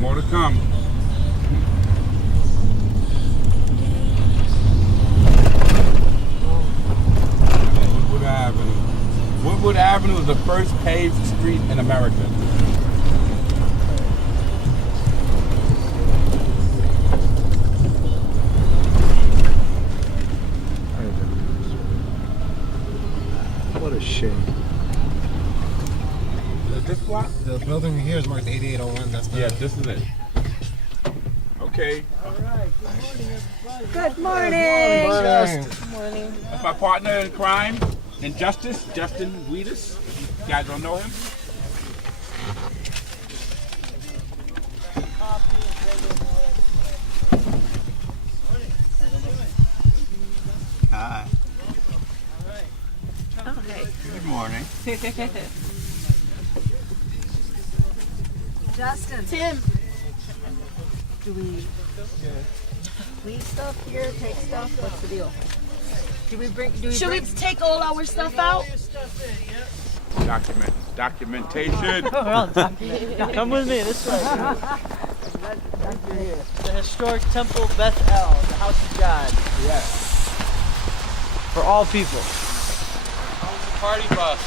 More to come. Woodward Avenue. Woodward Avenue is the first paved street in America. What a shame. This block? The building here is marked 8801. That's the... Yeah, this is it. Okay. Good morning. Good morning. That's my partner in crime, in justice, Justin Wheatus. You guys don't know him? Hi. Okay. Good morning. Justin. Tim. Do we leave stuff here, take stuff? What's the deal? Should we take all our stuff out? Documentation. Come with me, this way. The historic temple Beth El, the house of God. Yes. For all people. Party bus.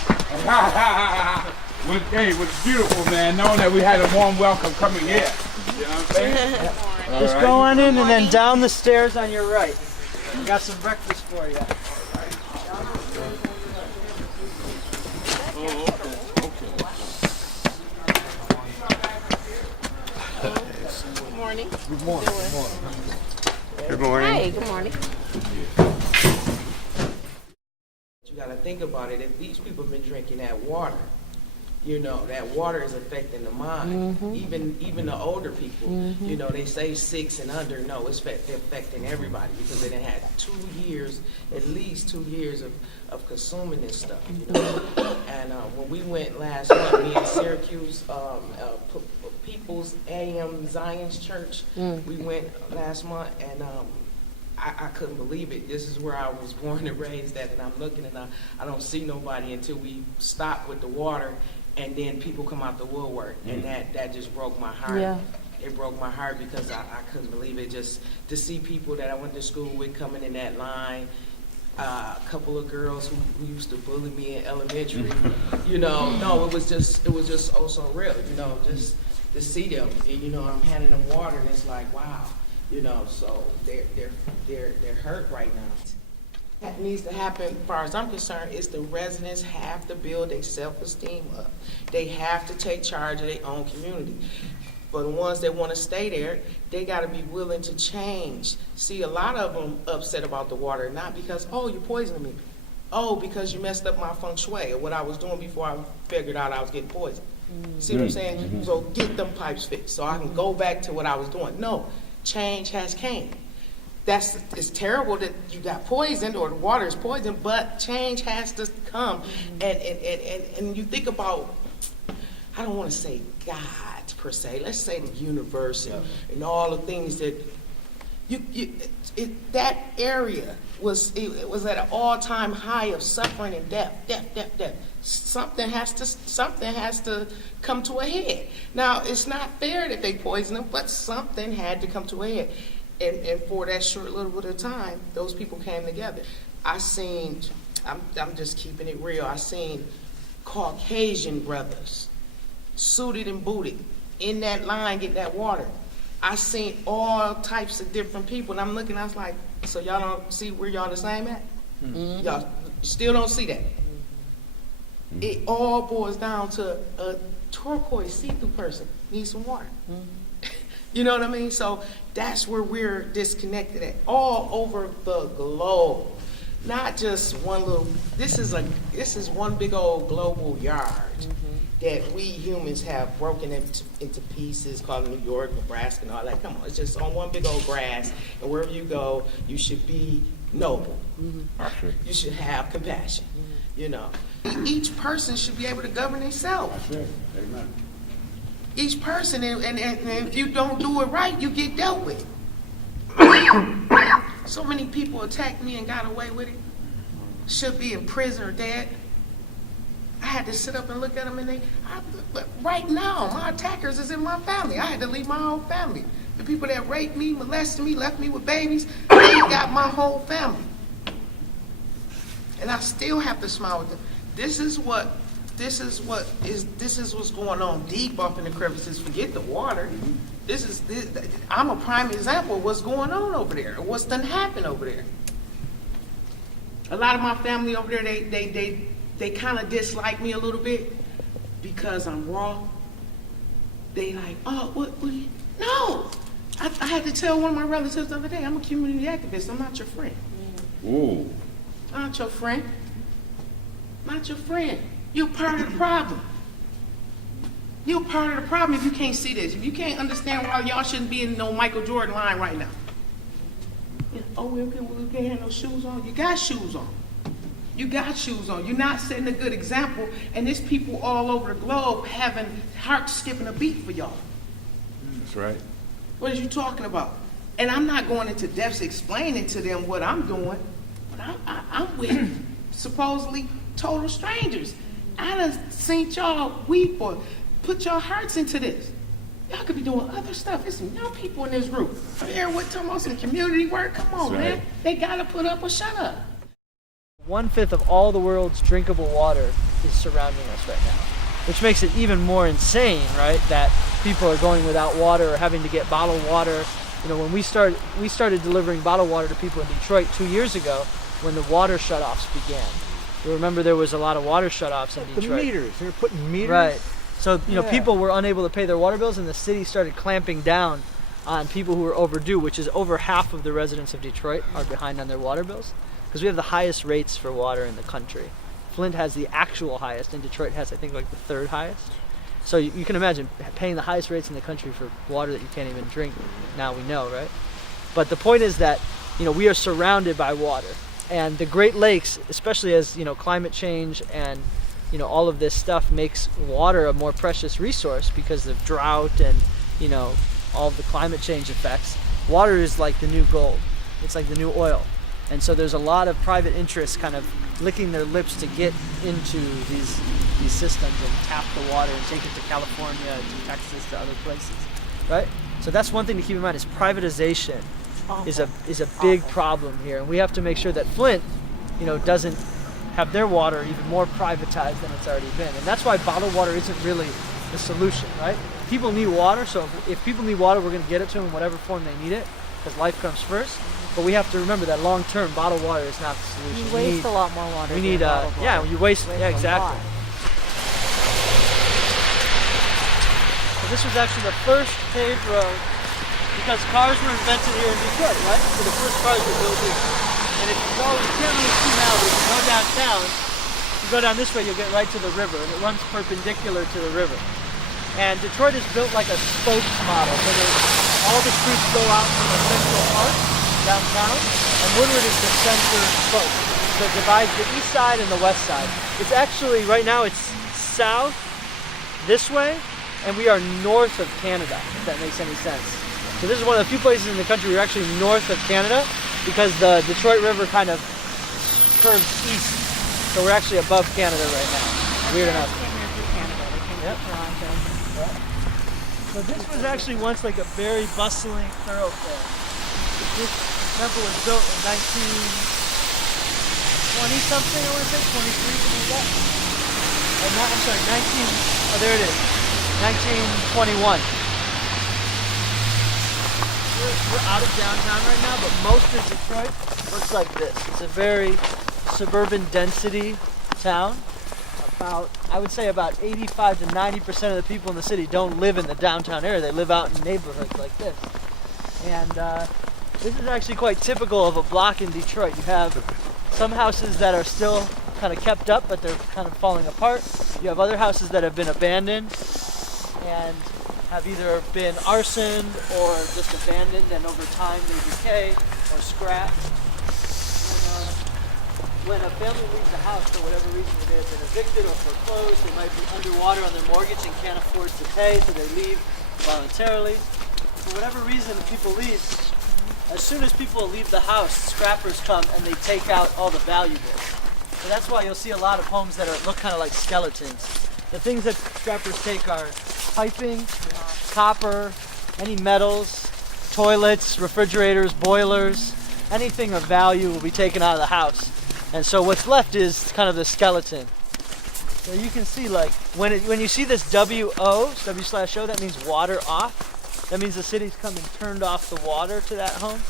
Hey, it was beautiful, man, knowing that we had a warm welcome coming here. You know what I'm saying? Just go on in and then down the stairs on your right. We got some breakfast for you. Good morning. Good morning. Good morning. Hey, good morning. You got to think about it. If these people have been drinking that water, you know, that water is affecting the mind. Even the older people, you know, they say 6 and under. No, it's affecting everybody because they done had 2 years, at least 2 years of consuming this stuff, you know. And when we went last month, me in Syracuse, People's A.M. Zion's Church, we went last month, and I couldn't believe it. This is where I was born and raised at, and I'm looking, and I don't see nobody until we stop with the water, and then people come out the woodwork, and that just broke my heart. Yeah. It broke my heart because I couldn't believe it. Just to see people that I went to school with coming in that line, a couple of girls who used to bully me in elementary, you know. No, it was just oh so real, you know, just to see them, and, you know, I'm handing them water, and it's like, wow. You know, so they're hurt right now. That needs to happen, as far as I'm concerned, is the residents have to build their self-esteem up. They have to take charge of their own community. For the ones that want to stay there, they got to be willing to change. See, a lot of them upset about the water, not because, oh, you're poisoning me. Oh, because you messed up my feng shui, or what I was doing before I figured out I was getting poisoned. See what I'm saying? So get them pipes fixed so I can go back to what I was doing. No. Change has came. It's terrible that you got poisoned or the water is poisoned, but change has to come. And you think about, I don't want to say God per se, let's say the universe and all the things that that area was at an all-time high of suffering and death. Something has to come to a head. Now, it's not fair that they poisoned them, but something had to come to a head. And for that short little bit of time, those people came together. I'm just keeping it real. I seen Caucasian brothers, suited and booted, in that line getting that water. I seen all types of different people, and I'm looking, I was like, so y'all don't see where y'all the same at? Y'all still don't see that. It all boils down to a turquoise see-through person needs some water. You know what I mean? So that's where we're disconnected at, all over the globe. Not just one little, this is one big old global yard that we humans have broken into pieces, called New York, Nebraska, and all that. Come on, it's just on one big old grass, and wherever you go, you should be noble. You should have compassion, you know. Each person should be able to govern themselves. Amen. Each person, and if you don't do it right, you get dealt with. So many people attacked me and got away with it. Should be in prison or dead. I had to sit up and look at them, and but right now, my attackers is in my family. I had to leave my whole family. The people that raped me, molested me, left me with babies, they got my whole family. And I still have to smile with them. This is what's going on deep up in the crevices. Forget the water. I'm a prime example of what's going on over there, what's done happened over there. A lot of my family over there, they kind of dislike me a little bit because I'm raw. They like, oh, what do you? No, I had to tell one of my relatives the other day, I'm a community activist. I'm not your friend. Ooh. I'm not your friend. Not your friend. You're part of the problem. You're part of the problem if you can't see this. If you can't understand why y'all shouldn't be in no Michael Jordan line right now. Oh, we can't have no shoes on. You got shoes on. You got shoes on. You're not setting a good example, and there's people all over the globe having hearts skipping a beat for y'all. That's right. What are you talking about? And I'm not going into depths explaining to them what I'm doing, but I'm with supposedly total strangers. I done seen y'all weep or put your hearts into this. Y'all could be doing other stuff. There's some young people in this room. Here, what talking about some community work? Come on, man. They gotta put up or shut up. 1/5 of all the world's drinkable water is surrounding us right now, which makes it even more insane, right? That people are going without water or having to get bottled water. You know, when we started delivering bottled water to people in Detroit 2 years ago, when the water shutoffs began. You remember there was a lot of water shutoffs in Detroit. The meters, they were putting meters. Right. So, you know, people were unable to pay their water bills, and the city started clamping down on people who were overdue, which is over half of the residents of Detroit are behind on their water bills, because we have the highest rates for water in the country. Flint has the actual highest, and Detroit has, I think, like the third highest. So you can imagine paying the highest rates in the country for water that you can't even drink. Now we know, right? But the point is that, you know, we are surrounded by water. And the Great Lakes, especially as, you know, climate change and, you know, all of this stuff makes water a more precious resource because of drought and, you know, all of the climate change effects. Water is like the new gold. It's like the new oil. And so there's a lot of private interests kind of licking their lips to get into these systems and tap the water and take it to California, to Texas, to other places, right? So that's one thing to keep in mind is privatization is a big problem here, and we have to make sure that Flint, you know, doesn't have their water even more privatized than it's already been. And that's why bottled water isn't really the solution, right? People need water, so if people need water, we're going to get it to them in whatever form they need it, because life comes first. But we have to remember that long-term bottled water is not the solution. You waste a lot more water. We need, yeah, you waste, yeah, exactly. So this was actually the first paved road, because cars were invented here in Detroit, right? So the first cars were built here. And if you go, you can't really see now, but if you go downtown, you go down this way, you'll get right to the river, and it runs perpendicular to the river. And Detroit is built like a spokes model, so all the streets go out from the central part, downtown, and Woodward is the center spoke. So it divides the east side and the west side. It's actually, right now, it's south this way, and we are north of Canada, if that makes any sense. So this is one of the few places in the country we're actually north of Canada, because the Detroit River kind of curves east. So we're actually above Canada right now. Weird enough. Yep. So this was actually once like a very bustling thoroughfare. This temple was built in 1920 something, I want to say, 23, something like that. I'm sorry, oh there it is, 1921. We're out of downtown right now, but most of Detroit looks like this. It's a very suburban density town. I would say about 85 to 90% of the people in the city don't live in the downtown area. They live out in neighborhoods like this. And this is actually quite typical of a block in Detroit. You have some houses that are still kind of kept up, but they're kind of falling apart. You have other houses that have been abandoned and have either been arsoned or just abandoned, and over time they decay or scrapped. When a family leaves a house for whatever reason, they have been evicted or foreclosed, they might be underwater on their mortgage and can't afford to pay, so they leave voluntarily. For whatever reason, people leave. As soon as people leave the house, scrappers come and they take out all the valuables. So that's why you'll see a lot of homes that look kind of like skeletons. The things that scrappers take are piping, copper, any metals, toilets, refrigerators, boilers, anything of value will be taken out of the house. And so what's left is kind of the skeleton. So you can see, like, when you see this W/O, that means water off. That means the city's come and turned off the water to that home.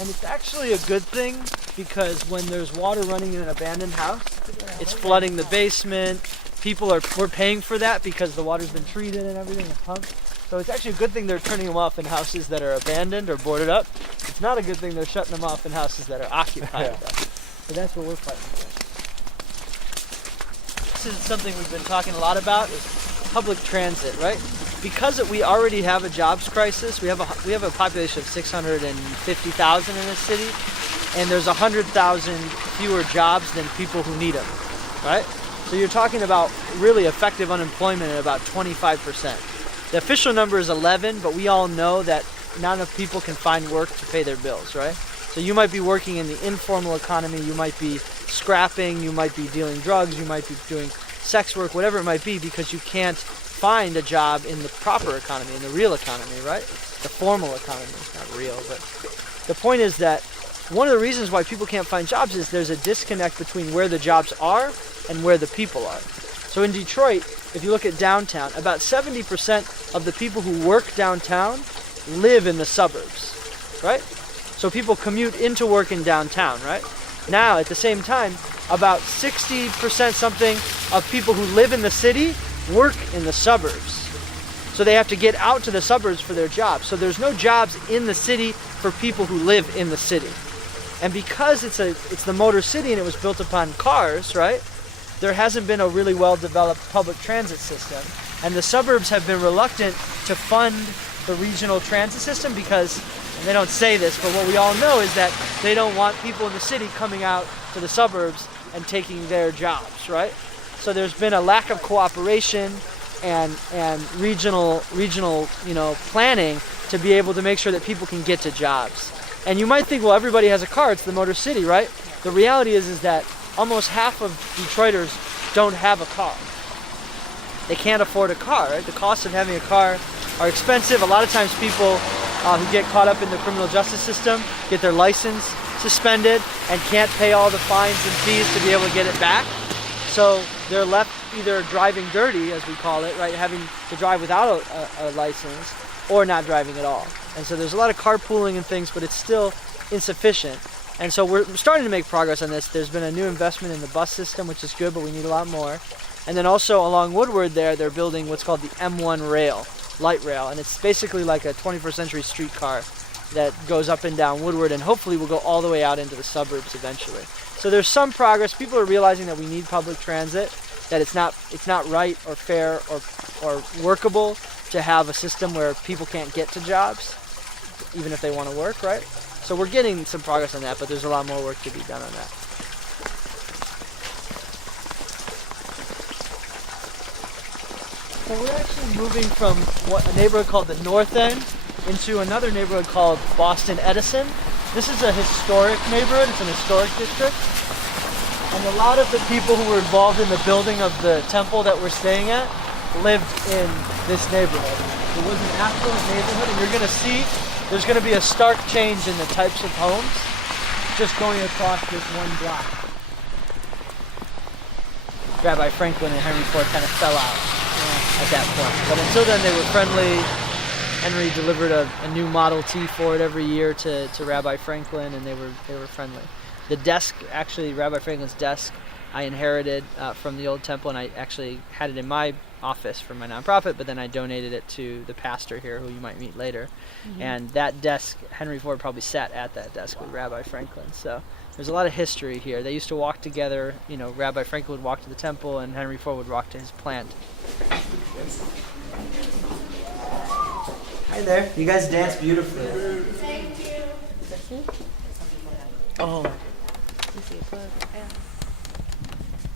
And it's actually a good thing, because when there's water running in an abandoned house, it's flooding the basement. We're paying for that because the water's been treated and everything and pumped. So it's actually a good thing they're turning them off in houses that are abandoned or boarded up. It's not a good thing they're shutting them off in houses that are occupied. So that's what we're fighting for. This is something we've been talking a lot about, is public transit, right? Because we already have a jobs crisis, we have a population of 650,000 in this city, and there's 100,000 fewer jobs than people who need them, right? So you're talking about really effective unemployment at about 25%. The official number is 11, but we all know that not enough people can find work to pay their bills, right? So you might be working in the informal economy, you might be scrapping, you might be dealing drugs, you might be doing sex work, whatever it might be, because you can't find a job in the proper economy, in the real economy, right? The formal economy, not real, but the point is that one of the reasons why people can't find jobs is there's a disconnect between where the jobs are and where the people are. So in Detroit, if you look at downtown, about 70% of the people who work downtown live in the suburbs, right? So people commute into work in downtown, right? Now, at the same time, about 60% something of people who live in the city work in the suburbs. So they have to get out to the suburbs for their jobs. So there's no jobs in the city for people who live in the city. And because it's the motor city and it was built upon cars, right? There hasn't been a really well-developed public transit system. And the suburbs have been reluctant to fund the regional transit system because, and they don't say this, but what we all know is that they don't want people in the city coming out to the suburbs and taking their jobs, right? So there's been a lack of cooperation and regional planning to be able to make sure that people can get to jobs. And you might think, well, everybody has a car, it's the Motor City, right? The reality is that almost half of Detroiters don't have a car. They can't afford a car, right? The costs of having a car are expensive. A lot of times people who get caught up in the criminal justice system get their license suspended and can't pay all the fines and fees to be able to get it back. So they're left either driving dirty, as we call it, right? Having to drive without a license, or not driving at all. And so there's a lot of carpooling and things, but it's still insufficient. And so we're starting to make progress on this. There's been a new investment in the bus system, which is good, but we need a lot more. And then also along Woodward there, they're building what's called the M1 rail, light rail. And it's basically like a 21st century streetcar that goes up and down Woodward and hopefully will go all the way out into the suburbs eventually. So there's some progress. People are realizing that we need public transit, that it's not right or fair or workable to have a system where people can't get to jobs, even if they want to work, right? So we're getting some progress on that, but there's a lot more work to be done on that. So we're actually moving from a neighborhood called the North End into another neighborhood called Boston Edison. This is a historic neighborhood, it's an historic district. And a lot of the people who were involved in the building of the temple that we're staying at lived in this neighborhood. It was an affluent neighborhood, and you're going to see there's going to be a stark change in the types of homes just going across this one block. Rabbi Franklin and Henry Ford kind of fell out at that point. But until then, they were friendly. Henry delivered a new Model T Ford every year to Rabbi Franklin, and they were friendly. The desk, actually, Rabbi Franklin's desk, I inherited from the old temple, and I actually had it in my office for my nonprofit, but then I donated it to the pastor here, who you might meet later. Mm-hmm. And that desk, Henry Ford probably sat at that desk with Rabbi Franklin. So there's a lot of history here. They used to walk together. You know, Rabbi Franklin would walk to the temple, and Henry Ford would walk to his plant. Hi there. You guys dance beautifully. Thank you. Oh.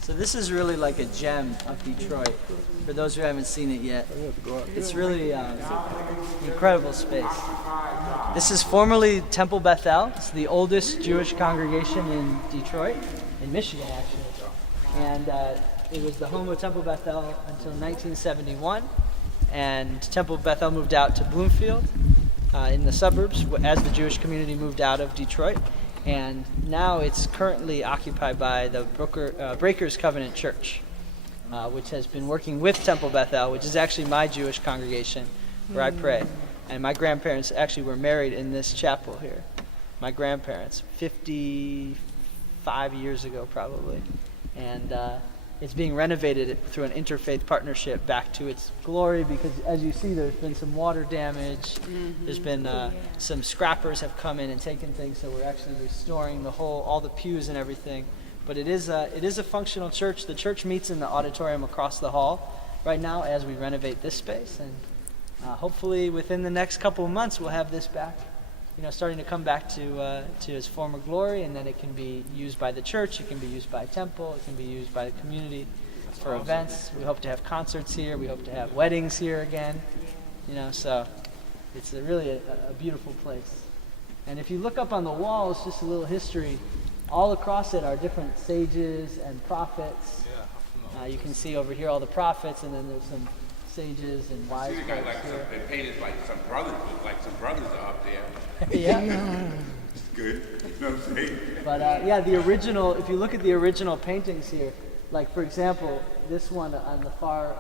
So this is really like a gem of Detroit, for those who haven't seen it yet. It's really an incredible space. This is formerly Temple Bethel. It's the oldest Jewish congregation in Detroit. in Michigan, actually. And it was the home of Temple Bethel until 1971. And Temple Bethel moved out to Bloomfield in the suburbs as the Jewish community moved out of Detroit. And now it's currently occupied by the Breakers Covenant Church, which has been working with Temple Bethel, which is actually my Jewish congregation where I pray. And my grandparents actually were married in this chapel here. My grandparents, 55 years ago probably. And it's being renovated through an interfaith partnership back to its glory, because as you see, there's been some water damage. There's been some scrappers have come in and taken things, so we're actually restoring all the pews and everything. But it is a functional church. The church meets in the auditorium across the hall right now as we renovate this space, and hopefully within the next couple of months we'll have this back, starting to come back to its former glory, and then it can be used by the church, it can be used by Temple, it can be used by the community for events. We hope to have concerts here, we hope to have weddings here again, so it's really a beautiful place. And if you look up on the walls, just a little history, all across it are different sages and prophets. You can see over here all the prophets, and then there's some sages and wise See, they got folks here. they painted some brothers are up there. Yeah. It's good. You know what I'm saying? But the original, if you look at the original paintings here, like for example, this one on the far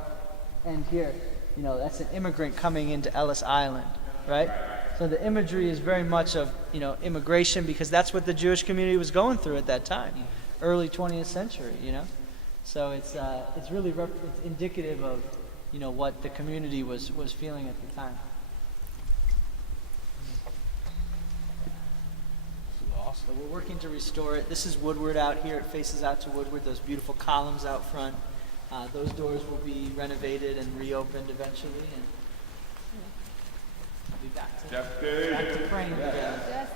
end here, that's an immigrant coming into Ellis Island, right? So the imagery is very much of, immigration, because that's what the Jewish community was going through at that time, early 20th century, So it's really it's indicative of, what the community was feeling at the time. So we're working to restore it. This is Woodward out here. It faces out to Woodward, those beautiful columns out front. Those doors will be renovated and reopened eventually. And we'll be back to praying together.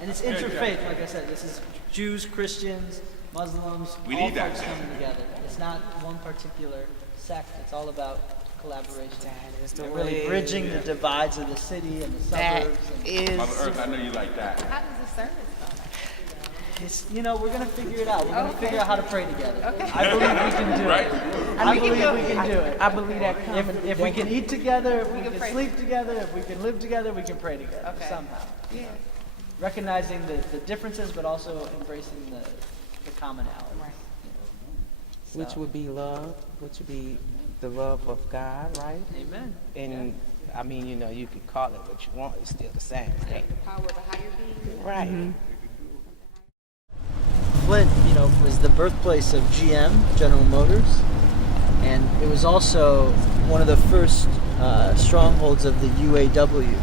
And it's interfaith, like I said. This is Jews, Christians, Muslims, We all need that folks now. coming together. It's not one particular sect. It's all about collaboration. That is the And really way. bridging the divides of the city and the That suburbs. And is. Mother Earth, I know you like that. How does the service go? it's, we're going to figure it out. We're going to Okay. figure out how to pray together. Okay. I believe we can do Right? it. I believe we can do it. I believe that comes. If we can eat together, if we can can pray. sleep together, if we can live together, we can pray together Okay. somehow. Yeah. Recognizing the differences, but also embracing the commonality. Right. So, Which would be love, which would be the love of God, right? Amen. And I mean, you can call it what you want, it's still the same thing. The power of a higher being. Right. Flint, was the birthplace of GM, General Motors, and it was also one of the first strongholds of the UAW,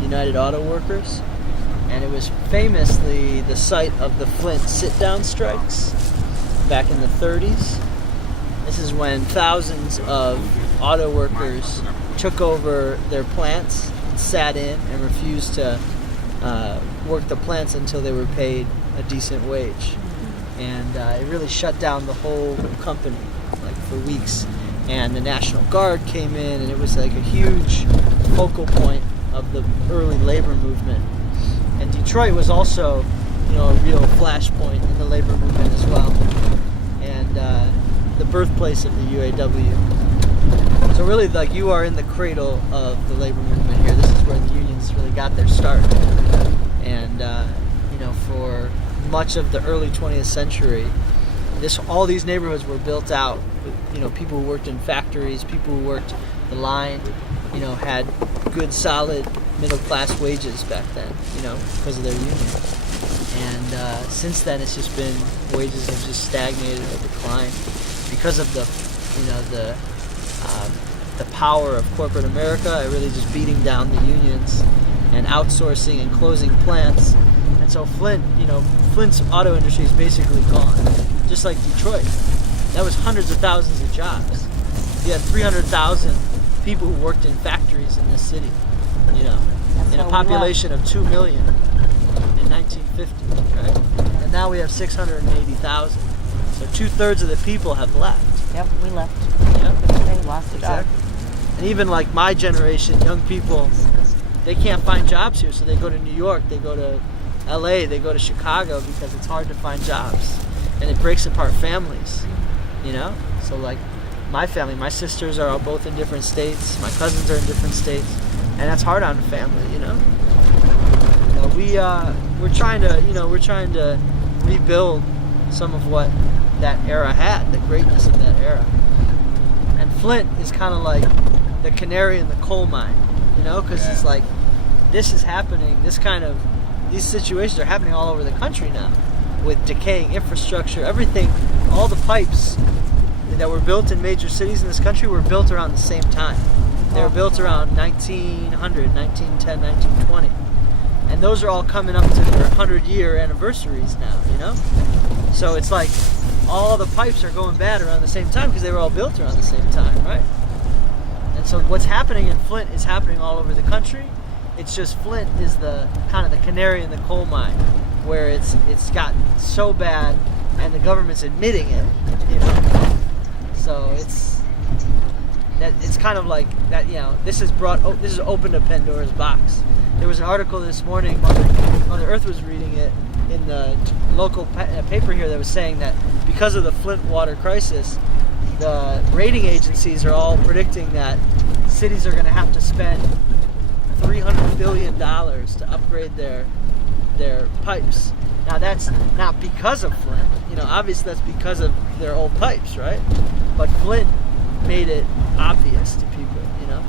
United Auto Workers, and it was famously the site of the Flint sit-down strikes back in the 30s. This is when thousands of auto workers took over their plants, sat in, and refused to work the plants until they were paid a decent wage. And it really shut down the whole company, for weeks. And the National Guard came in, and it was like a huge focal point of the early labor movement. And Detroit was also, a real flashpoint in the labor movement as well. And the birthplace of the UAW. So really, you are in the cradle of the labor movement here. This is where the unions really got their start. And, for much of the early 20th century, all these neighborhoods were built out with, people who worked in factories, people who worked the line, had good, solid, middle-class wages back then, because of their union. And since then, it's just been, wages have just stagnated or declined because of the power of corporate America, really just beating down the unions and outsourcing and closing plants. And so Flint's auto industry is basically gone, just like Detroit. That was hundreds of thousands of jobs. You had 300,000 people who worked in factories in this city, in a population of 2 million in 1950, right? And now we have 680,000. So 2/3 of the people have left. Yep, we left. Yep. They lost the job. And even like my generation, young people, they can't find jobs here, so they go to New York, they go to LA, they go to Chicago because it's hard to find jobs. and it breaks apart families, you know? So like my family, my sisters are all both in different states, my cousins are in different states, and that's hard on a family, you know? We're trying to rebuild some of what that era had, the greatness of that era. And Flint is kind of like the canary in the coal mine, you know, because it's like this is happening. These situations are happening all over the country now, with decaying infrastructure, everything. All the pipes that were built in major cities in this country were built around the same time. They were built around 1900, 1910, 1920. And those are all coming up to their 100-year anniversaries now, you know? So it's like all the pipes are going bad around the same time because they were all built around the same time, right? And so what's happening in Flint is happening all over the country. It's just Flint is the kind of the canary in the coal mine, where it's gotten so bad and the government's admitting it, you know? So it's kind of like that, you know, this has opened a Pandora's box. There was an article this morning, Mother Earth was reading it in the local paper here, that was saying that because of the Flint water crisis, the rating agencies are all predicting that cities are going to have to spend $300 billion to upgrade their pipes. Now that's not because of Flint, you know, obviously that's because of their old pipes, right? But Flint made it obvious to people, you know?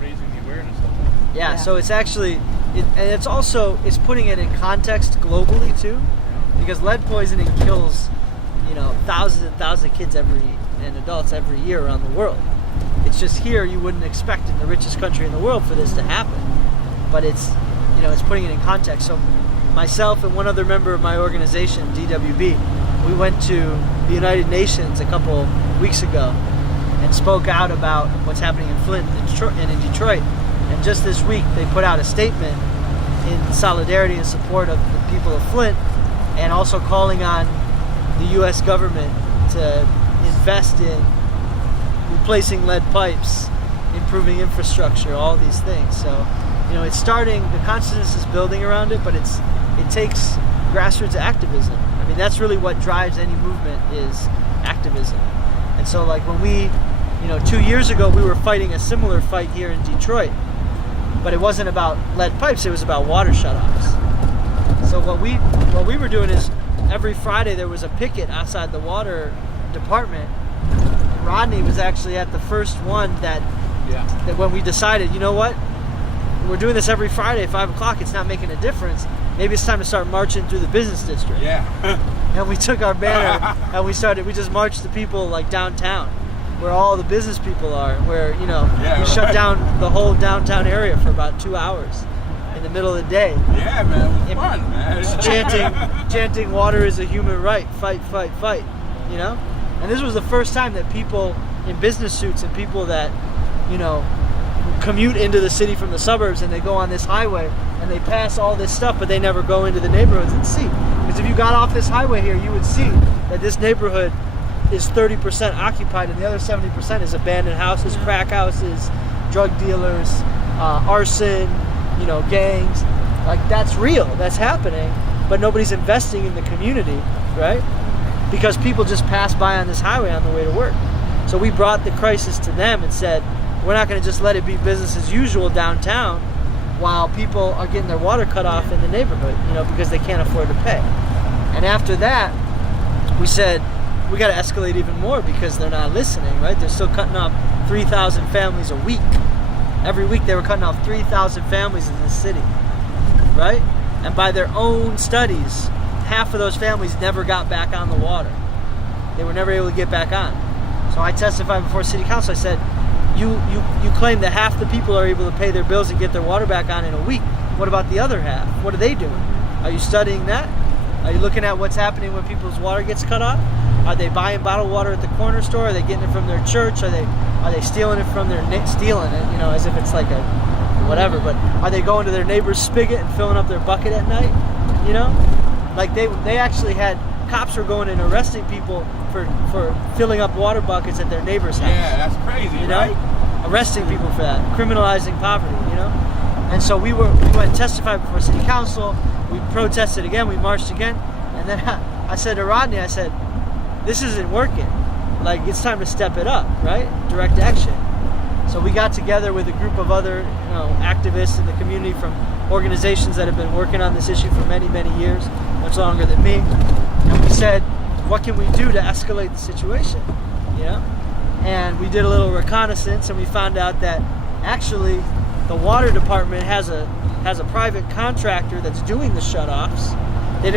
Raising the awareness of it. Yeah, so it's actually, and it's putting it in context globally too, because lead poisoning kills, you know, thousands and thousands of kids and adults every year around the world. It's just here you wouldn't expect in the richest country in the world for this to happen, but it's, you know, it's putting it in context. So myself and one other member of my organization, DWB, we went to the United Nations a couple weeks ago and spoke out about what's happening in Flint and in Detroit. And just this week, they put out a statement in solidarity and support of the people of Flint, and also calling on the U.S. government to invest in replacing lead pipes, improving infrastructure, all these things. So, you know, it's starting, the consciousness is building around it, but it takes grassroots activism. I mean, that's really what drives any movement, is activism. And so, like, when we, you know, 2 years ago, we were fighting a similar fight here in Detroit, but it wasn't about lead pipes, it was about water shutoffs. So what we were doing is, every Friday there was a picket outside the water department. Rodney was actually at the first one that when we decided, you know what, we're doing this every Friday at 5 o'clock, it's not making a difference. Maybe it's time to start marching through the business district. Yeah. And we took our banner and we just marched the people like downtown, where all the business people are, where, you know, we shut down the whole downtown area for about 2 hours in the middle of the day. Yeah, man, it was fun, man. chanting water is a human right, fight, fight, fight, you know? And this was the first time that people in business suits and people that, you know, commute into the city from the suburbs, and they go on this highway and they pass all this stuff, but they never go into the neighborhoods and see. Because if you got off this highway here, you would see that this neighborhood is 30% occupied and the other 70% is abandoned houses, crack houses, drug dealers, arson, you know, gangs. Like, that's real, that's happening, but nobody's investing in the community, right? Because people just pass by on this highway on the way to work. So we brought the crisis to them and said, we're not going to just let it be business as usual downtown while people are getting their water cut off in the neighborhood, you know, because they can't afford to pay. And after that, we said, we got to escalate even more, because they're not listening, right? They're still cutting off 3,000 families a week. Every week they were cutting off 3,000 families in this city, right? And by their own studies, half of those families never got back on the water. They were never able to get back on. So I testified before City Council. I said, you claim that half the people are able to pay their bills and get their water back on in a week. What about the other half? What are they doing? Are you studying that? Are you looking at what's happening when people's water gets cut off? Are they buying bottled water at the corner store? Are they getting it from their church? Are they stealing it from stealing it, you know, as if it's like a whatever, but are they going to their neighbor's spigot and filling up their bucket at night? You know? Like they actually had cops were going and arresting people for filling up water buckets at their neighbor's house. Yeah, that's crazy, you know? right? Arresting people for that, criminalizing poverty, you know? And so we went and testified before City Council, we protested again, we marched again, and then I said to Rodney, I said, this isn't working. Like, it's time to step it up, right? Direct action. So we got together with a group of other, activists in the community from organizations that have been working on this issue for many, many years, much longer than me. And we said, what can we do to escalate the situation? And we did a little reconnaissance, and we found out that actually the water department has a private contractor that's doing the shutoffs. They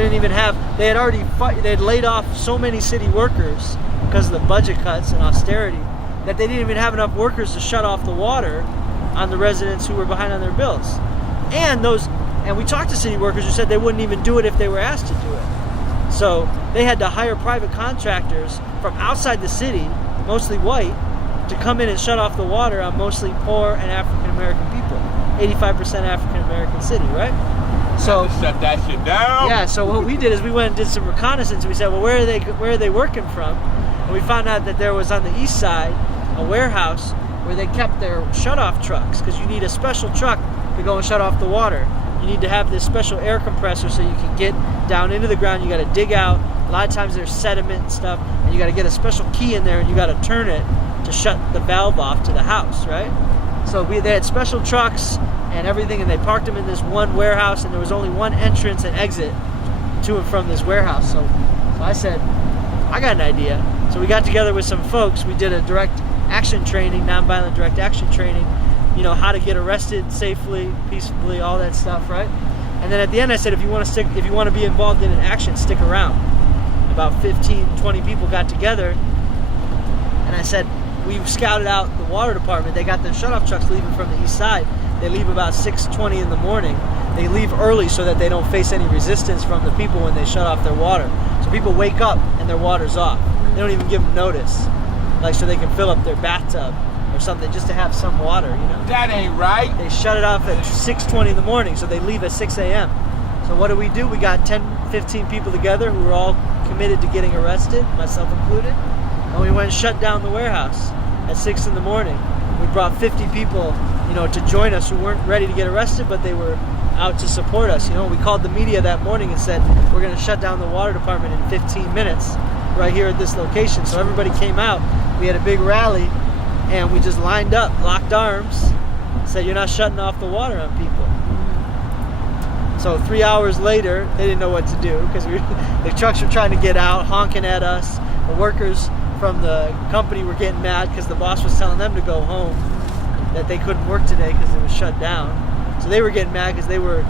had laid off so many city workers because of the budget cuts and austerity that they didn't even have enough workers to shut off the water on the residents who were behind on their bills. And we talked to city workers who said they wouldn't even do it if they were asked to do it. So they had to hire private contractors from outside the city, mostly white, to come in and shut off the water on mostly poor and African American people. 85% African American city, right? So shut that shit down. Yeah, so what we did is we went and did some reconnaissance. We said, well, where are they working from? And we found out that there was on the east side a warehouse where they kept their shutoff trucks, because you need a special truck to go and shut off the water. You need to have this special air compressor so you can get down into the ground. You got to dig out. A lot of times there's sediment and stuff, and you got to get a special key in there, and you got to turn it to shut the valve off to the house, right? So they had special trucks and everything, and they parked them in this one warehouse, and there was only one entrance and exit to and from this warehouse. So I said, I got an idea. So we got together with some folks. We did a direct action training, nonviolent direct action training, how to get arrested safely, peacefully, all that stuff, right? And then at the end I said, if you want to be involved in an action, stick around. About 15, 20 people got together, and I said, we scouted out the water department. They got their shutoff trucks leaving from the east side. They leave about 6:20 in the morning. They leave early so that they don't face any resistance from the people when they shut off their water. So people wake up and their water's off. They don't even give them notice, like so they can fill up their bathtub or something just to have some water, That ain't right. They shut it off at 6:20 in the morning, so they leave at 6 a.m. So what do? We got 10, 15 people together who were all committed to getting arrested, myself included, and we went and shut down the warehouse at 6 in the morning. We brought 50 people, to join us who weren't ready to get arrested, but they were out to support us. We called the media that morning and said, we're going to shut down the water department in 15 minutes right here at this location. So everybody came out. We had a big rally, and we just lined up, locked arms, said, you're not shutting off the water on people. So 3 hours later, they didn't know what to do because the trucks were trying to get out, honking at us. The workers from the company were getting mad because the boss was telling them to go home, that they couldn't work today because it was shut down. So they were getting mad because they were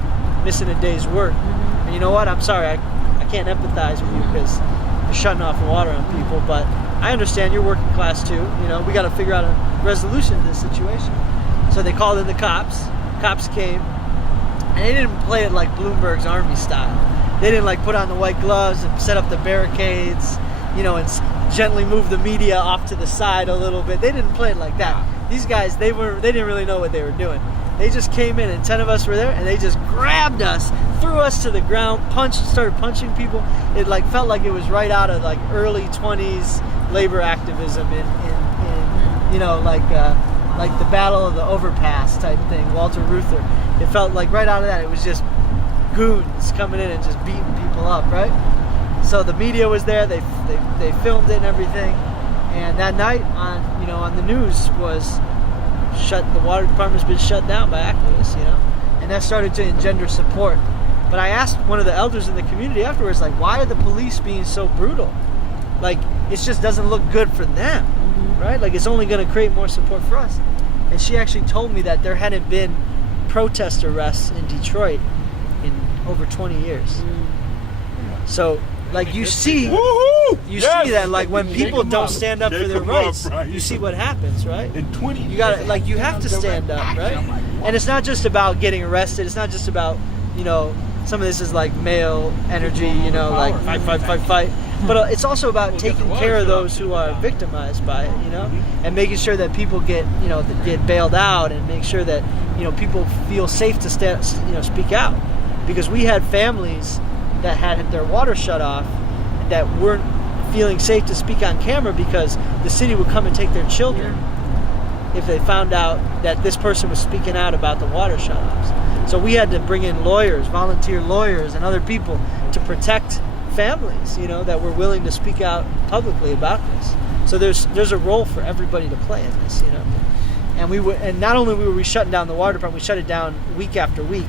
missing a day's work. And you know what? I'm sorry, I can't empathize with you because you're shutting off the water on people, but I understand you're working class too. We got to figure out a resolution to this situation. So they called in the cops. Cops came, and they didn't play it like Bloomberg's Army style. They didn't put on the white gloves and set up the barricades, and gently move the media off to the side a little bit. They didn't play it like that. These guys, they didn't really know what they were doing. They just came in, and 10 of us were there, and they just grabbed us, threw us to the ground, started punching people. It felt like it was right out of early 20s labor activism in like the Battle of the Overpass type thing, Walter Reuther. It felt like right out of that. It was just goons coming in and just beating people up, right? So the media was there. They filmed it and everything. And that night on the news was the water department's been shut down by activists, and that started to engender support. But I asked one of the elders in the community afterwards, why are the police being so brutal? It just doesn't look good for them, right? It's only going to create more support for us. And she actually told me that there hadn't been protest arrests in Detroit in over 20 years. So you see that when people don't stand up for their rights, you see what happens, right? In 20 you got you have to stand up, right? And it's not just about getting arrested. It's not just about some of this is male energy, fight. But it's also about taking care of those who are victimized by it, and making sure that people get bailed out, and make sure that people feel safe to speak out, because we had families that had their water shut off that weren't feeling safe to speak on camera because the city would come and take their children if they found out that this person was speaking out about the water shutoffs. So we had to bring in lawyers, volunteer lawyers, and other people to protect families, you know, that were willing to speak out publicly about this. So there's a role for everybody to play in this, you know. And not only were we shutting down the water department, we shut it down week after week.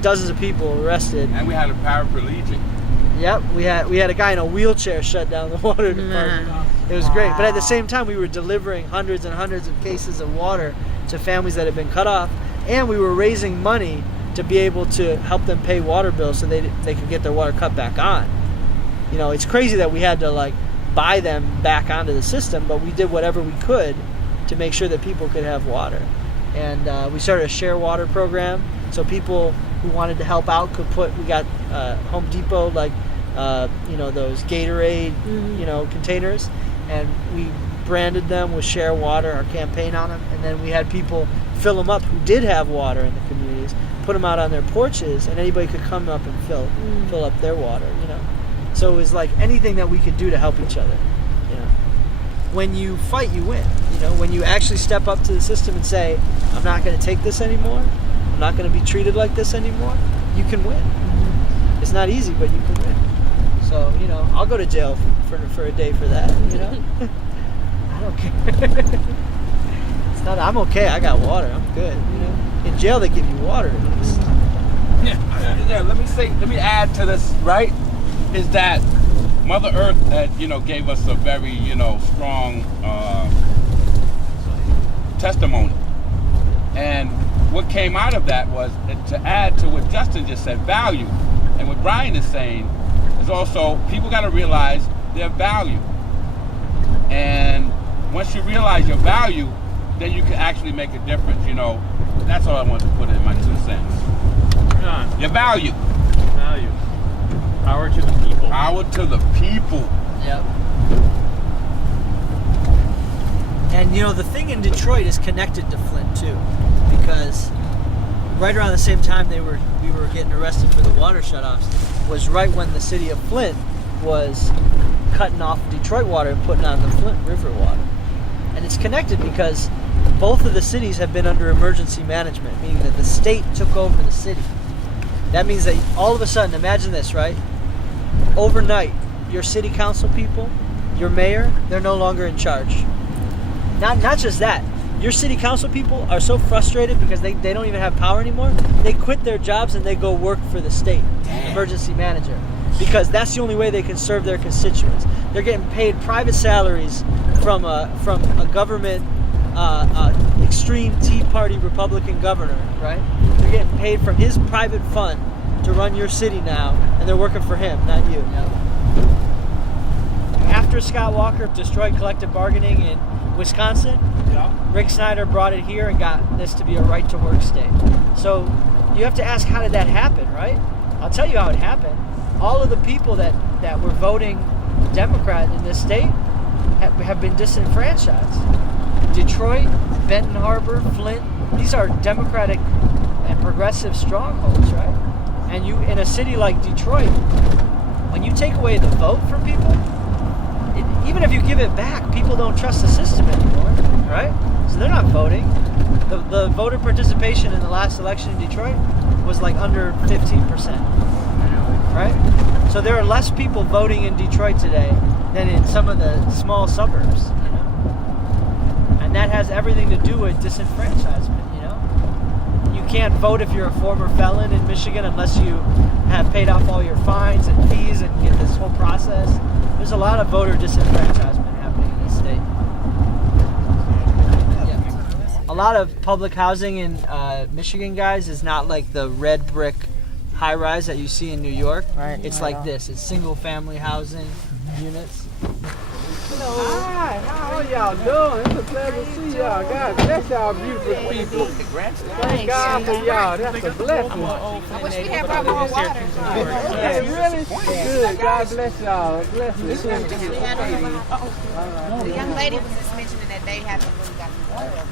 Dozens of people arrested. And we had a paraplegic. Yep, we had a guy in a wheelchair shut down the water department. It was great. But at the same time, we were delivering hundreds and hundreds of cases of water to families that had been cut off, and we were raising money to be able to help them pay water bills so they could get their water cut back on. You know, it's crazy that we had to like buy them back onto the system, but we did whatever we could to make sure that people could have water. And we started a share water program, so people who wanted to help out could we got Home Depot, like, you know, those Gatorade, you know, containers, and we branded them with Share Water, our campaign on them, and then we had people fill them up who did have water in the communities, put them out on their porches, and anybody could come up and fill up their water, you know. So it was like anything that we could do to help each other, you know. When you fight, you win, you know. When you actually step up to the system and say, I'm not going to take this anymore, I'm not going to be treated like this anymore, you can win. It's not easy, but you can win. So, you know, I'll go to jail for a day for that, you know. I don't care. It's not, I'm okay, I got water, I'm good, you know. In jail, they give you water at least. Yeah, let me add to this, right? Is that Mother Earth that, you know, gave us a very, you know, strong testimony. And what came out of that was to add to what Justin just said, value. And what Brian is saying is also people got to realize their value. And once you realize your value, then you can actually make a difference, you know. That's all I wanted to put in my 2 cents. Yeah. Your value. Value. Power to the people. Power to the people. Yep. And you know, the thing in Detroit is connected to Flint too, because right around the same time we were getting arrested for the water shutoffs was right when the city of Flint was cutting off Detroit water and putting on the Flint River water. And it's connected because both of the cities have been under emergency management, meaning that the state took over the city. That means that all of a sudden, imagine this, right? Overnight, your city council people, your mayor, they're no longer in charge. Not just that, your city council people are so frustrated because they don't even have power anymore. They quit their jobs and they go work for the state emergency manager, because that's the only way they can serve their constituents. They're getting paid private salaries from a government, extreme Tea Party Republican governor, right? They're getting paid from his private fund to run your city now, and they're working for him, not you. After Scott Walker destroyed collective bargaining in Wisconsin, Rick Snyder brought it here and got this to be a right-to-work state. So you have to ask, how did that happen, right? I'll tell you how it happened. All of the people that were voting Democrat in this state have been disenfranchised. Detroit, Benton Harbor, Flint, these are Democratic and progressive strongholds, right? And you, in a city like Detroit, when you take away the vote from people, even if you give it back, people don't trust the system anymore, right? So they're not voting. The voter participation in the last election in Detroit was like under 15%, right? So there are less people voting in Detroit today than in some of the small suburbs, you know? And that has everything to do with disenfranchisement, you know? You can't vote if you're a former felon in Michigan unless you have paid off all your fines and fees and get this whole process. There's a lot of voter disenfranchisement happening in this state. Yeah. A lot of public housing in Michigan, guys, is not like the red brick high-rise that you see in New York. Right. It's like this. It's single-family housing units. Hi, how are y'all doing? It's a pleasure to see y'all. God bless y'all beautiful people. Thank God for y'all. That's a blessing. I wish we had brought more water. Hey, really? Good. God bless y'all. Bless you. The young lady was just mentioning that they haven't really got any water over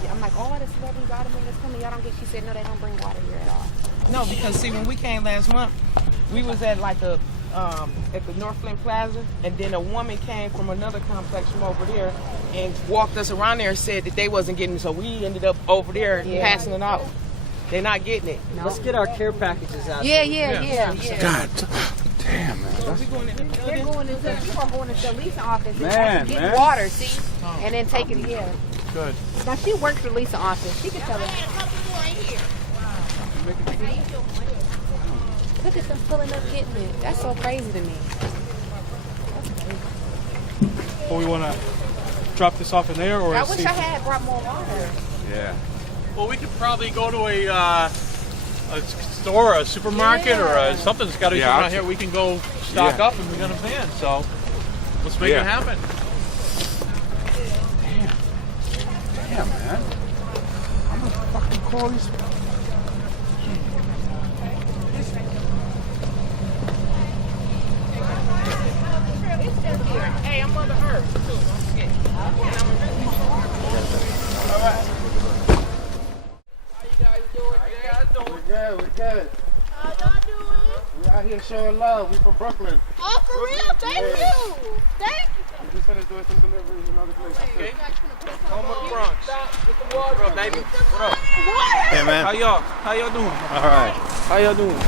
here. I'm like, oh, this lovely water man that's coming. Y'all don't get, she said, no, they don't bring water here at all. No, because see, when we came last month, we was at like a at the North Flint Plaza, and then a woman came from another complex from over there and walked us around there and said that they wasn't getting it, so we ended up over there passing it out. They're not getting it. Let's get our care packages out. Yeah. God damn. Damn, man. They're going into people are going into the leasing office Man, and man. getting water, see, and then taking it here. Good. Now she works for the leasing office. She can tell us. Look at them pulling up, getting it. That's so crazy to me. Well, we want to drop this off in there, or I wish I had brought more water. Yeah. Well, we could probably go to a store, a supermarket, or something's got to be around here. We can go stock up, and we got a van. So let's make it happen. Damn, man. I'm gonna fucking call these. Hey, I'm Mother Earth too. Don't forget. All right. How you guys doing? We're good. How y'all doing? We out here showing love. We from Brooklyn. Oh, for real? Thank you. Thank you. We just finished doing some deliveries in other places. Okay. Home of the Bronx. What up, baby? What up? Hey, man. How y'all doing? All right. How y'all doing?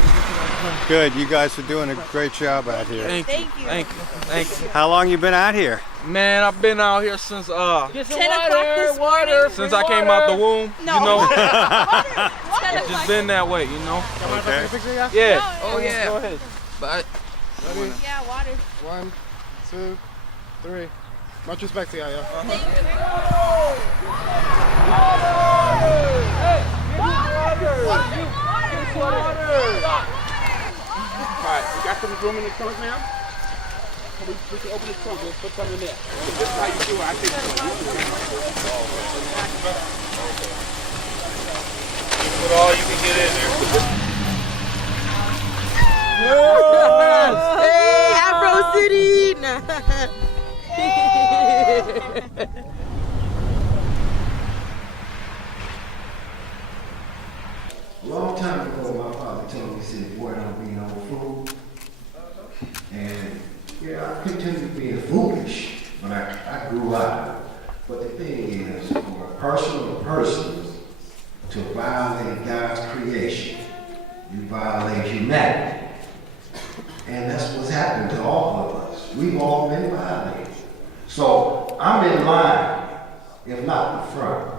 Good. You guys are doing a great job out here. Thank you. How long you been out here? Man, I've been out here since 10 o'clock this morning. since I came out the womb. No. You know, Water. it's just been that way. You know. Okay. Yeah. Oh yeah. Go ahead. But Ready? Yeah, water. 1, 2, 3. Much respect to y'all, yo. Alright, you got some room in the trunk now? We can open the trunk, we'll put some in there. This is how you do it, I think. Put all you can get in there. Hey, Afro City. Long time ago, my father told me, he said, boy, don't be no fool. And, yeah, I continued being foolish, but I grew up. But the thing is, for a person or persons to violate God's creation, you violate humanity. And that's what's happened to all of us. We've all been violated. So I'm in line, if not the front.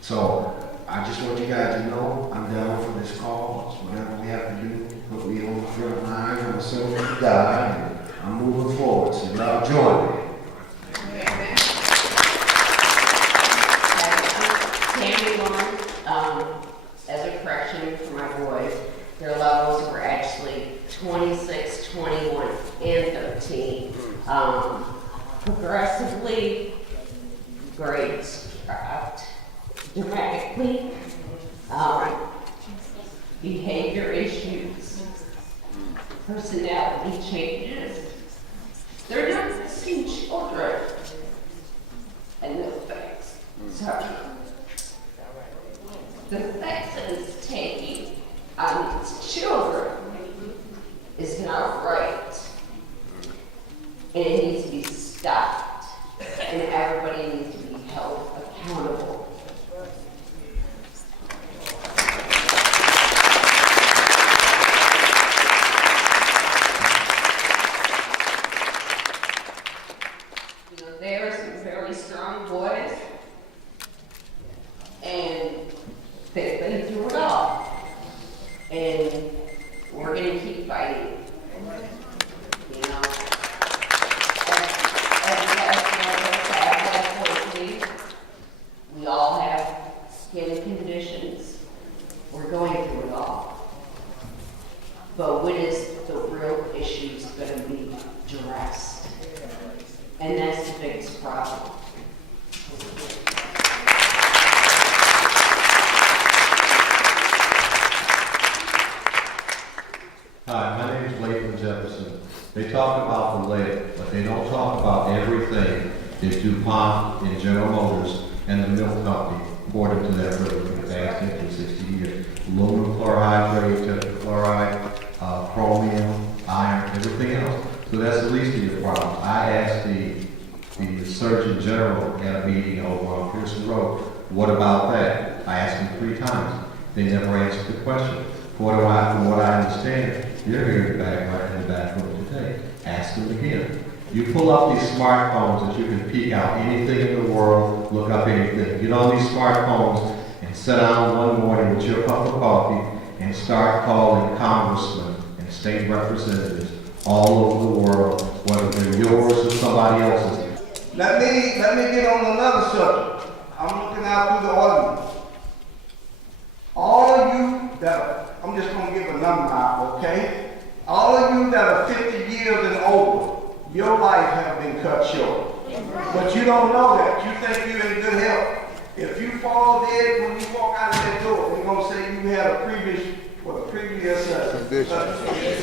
So I just want you guys to know I'm down for this cause. Whatever we have to do, put me on the front line. I'm a servant of God, and I'm moving forward. So y'all join me. Tammy Lawrence, as a correction for my boys, their levels were actually 26, 21, and 13. Progressively, grades dropped dramatically. Behavior issues, personality changes. They're not the same children. And the facts. So, the facts that it's taking on these children is not right. And it needs to be stopped. And everybody needs to be held accountable. You know, there are some very strong boys, and they've been through it all. And we're going to keep fighting. You know, we all have skin conditions. We're going through it all. But when is the real issues going to be addressed? And that's the biggest problem. Hi, my name is Latham Jefferson. They talk about the lead, but they don't talk about everything that DuPont and General Motors and the milk company poured into that river for the past 50, 60 years. Aluminum chloride, tetrachloride, chromium, iron, everything else. So that's the least of your problems. I asked the Surgeon General at a meeting over on Pearson Road, what about that? I asked him 3 times. They never answered the question. From what I understand, you're here in the back, right in the back room everything. Ask them again. You pull up these smartphones that you can peek out anything in the world, look up anything. Get on these smartphones and sit down one morning with your cup of coffee and start calling congressmen and state representatives all over the world, whether they're yours or somebody else's. Let me get on another subject. I'm looking out through the audience. All of you that I'm just going to give a number out, okay? All of you that are 50 years and over, your life have been cut short. But you don't know that. You think you're in good health. If you fall dead when you walk out of that door, they're going to say you had a previous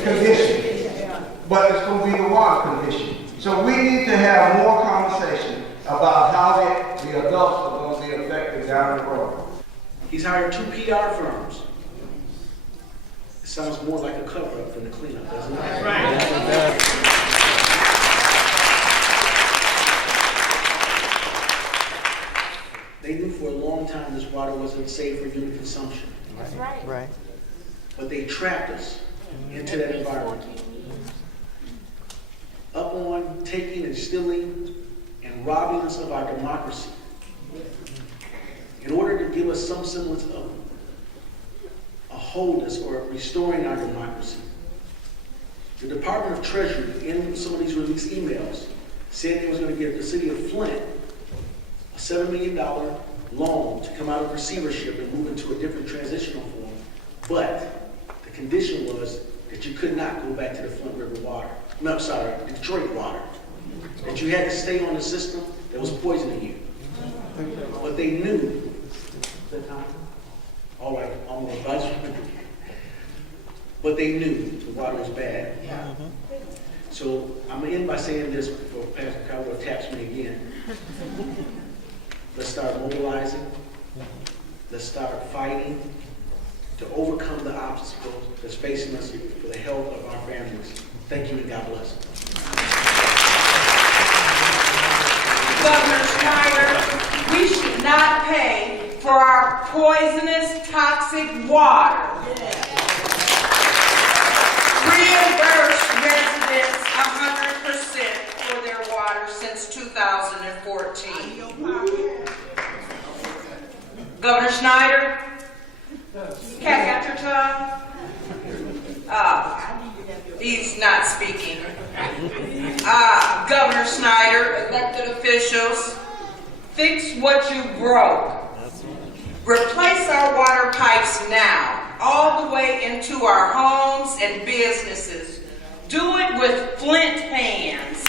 condition. But it's going to be the water condition. So we need to have more conversation about how the adults are going to be affected down the road. He's hired 2 PR firms. It sounds more like a cover-up than a cleanup, doesn't it? Right. They knew for a long time this water wasn't safe for human consumption. That's right. Right. But they trapped us into that environment. Up on taking and stealing and robbing us of our democracy. In order to give us some semblance of a wholeness or restoring our democracy, the Department of Treasury, in some of these released emails, said they was going to give the city of Flint a $7 million loan to come out of receivership and move into a different transitional form. But the condition was that you could not go back to the Flint River water. No, sorry, Detroit water. That you had to stay on the system that was poisoning you. But they knew the time. All right, I'm going to advise you. But they knew the water was bad. So I'm going to end by saying this before Pastor Cowell taps me again. Let's start mobilizing. Let's start fighting to overcome the obstacles that's facing us for the health of our families. Thank you and God bless. Governor Snyder, we should not pay for our poisonous, toxic water. Reimburse residents 100% for their water since 2014. Governor Snyder, cat got your tongue? He's not speaking. Governor Snyder, elected officials, fix what you broke. Replace our water pipes now, all the way into our homes and businesses. Do it with Flint hands.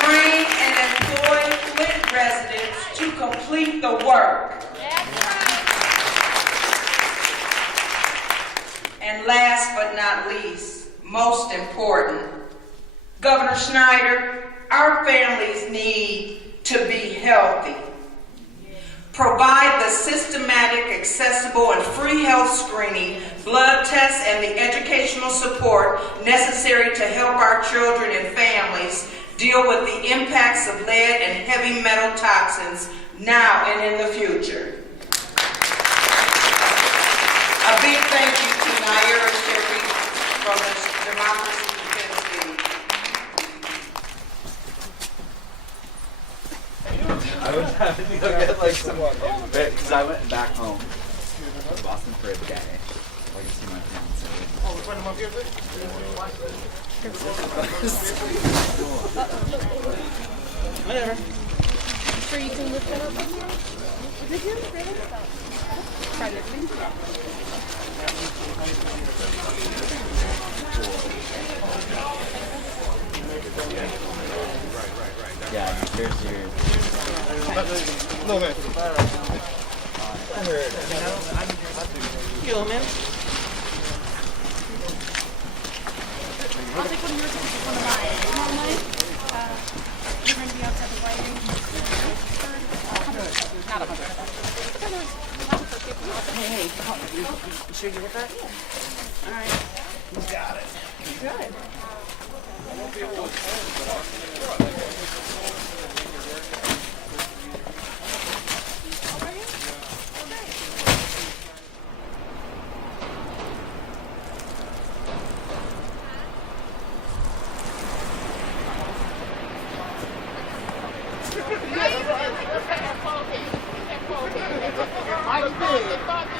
Train and employ Flint residents to complete the work. And last but not least, most important, Governor Snyder, our families need to be healthy. Provide the systematic, accessible, and free health screening, blood tests, and the educational support necessary to help our children and families deal with the impacts of lead and heavy metal toxins now and in the future. A big thank you to Naira Sherry from the Democracy Defense League. I was having to go get like some, because I went back home to Boston for a day. So I can see my fiance. Oh, which one am I here with? Whatever. Sure you can lift it up in here? Did you really? Try lifting. Yeah, here's yours. No, man. Kill him, man. I'll take one of yours and one of mine. You want mine? You're going to be outside the lighting. Not 100. Hey, you sure you get that? All right. You got it. Good. said.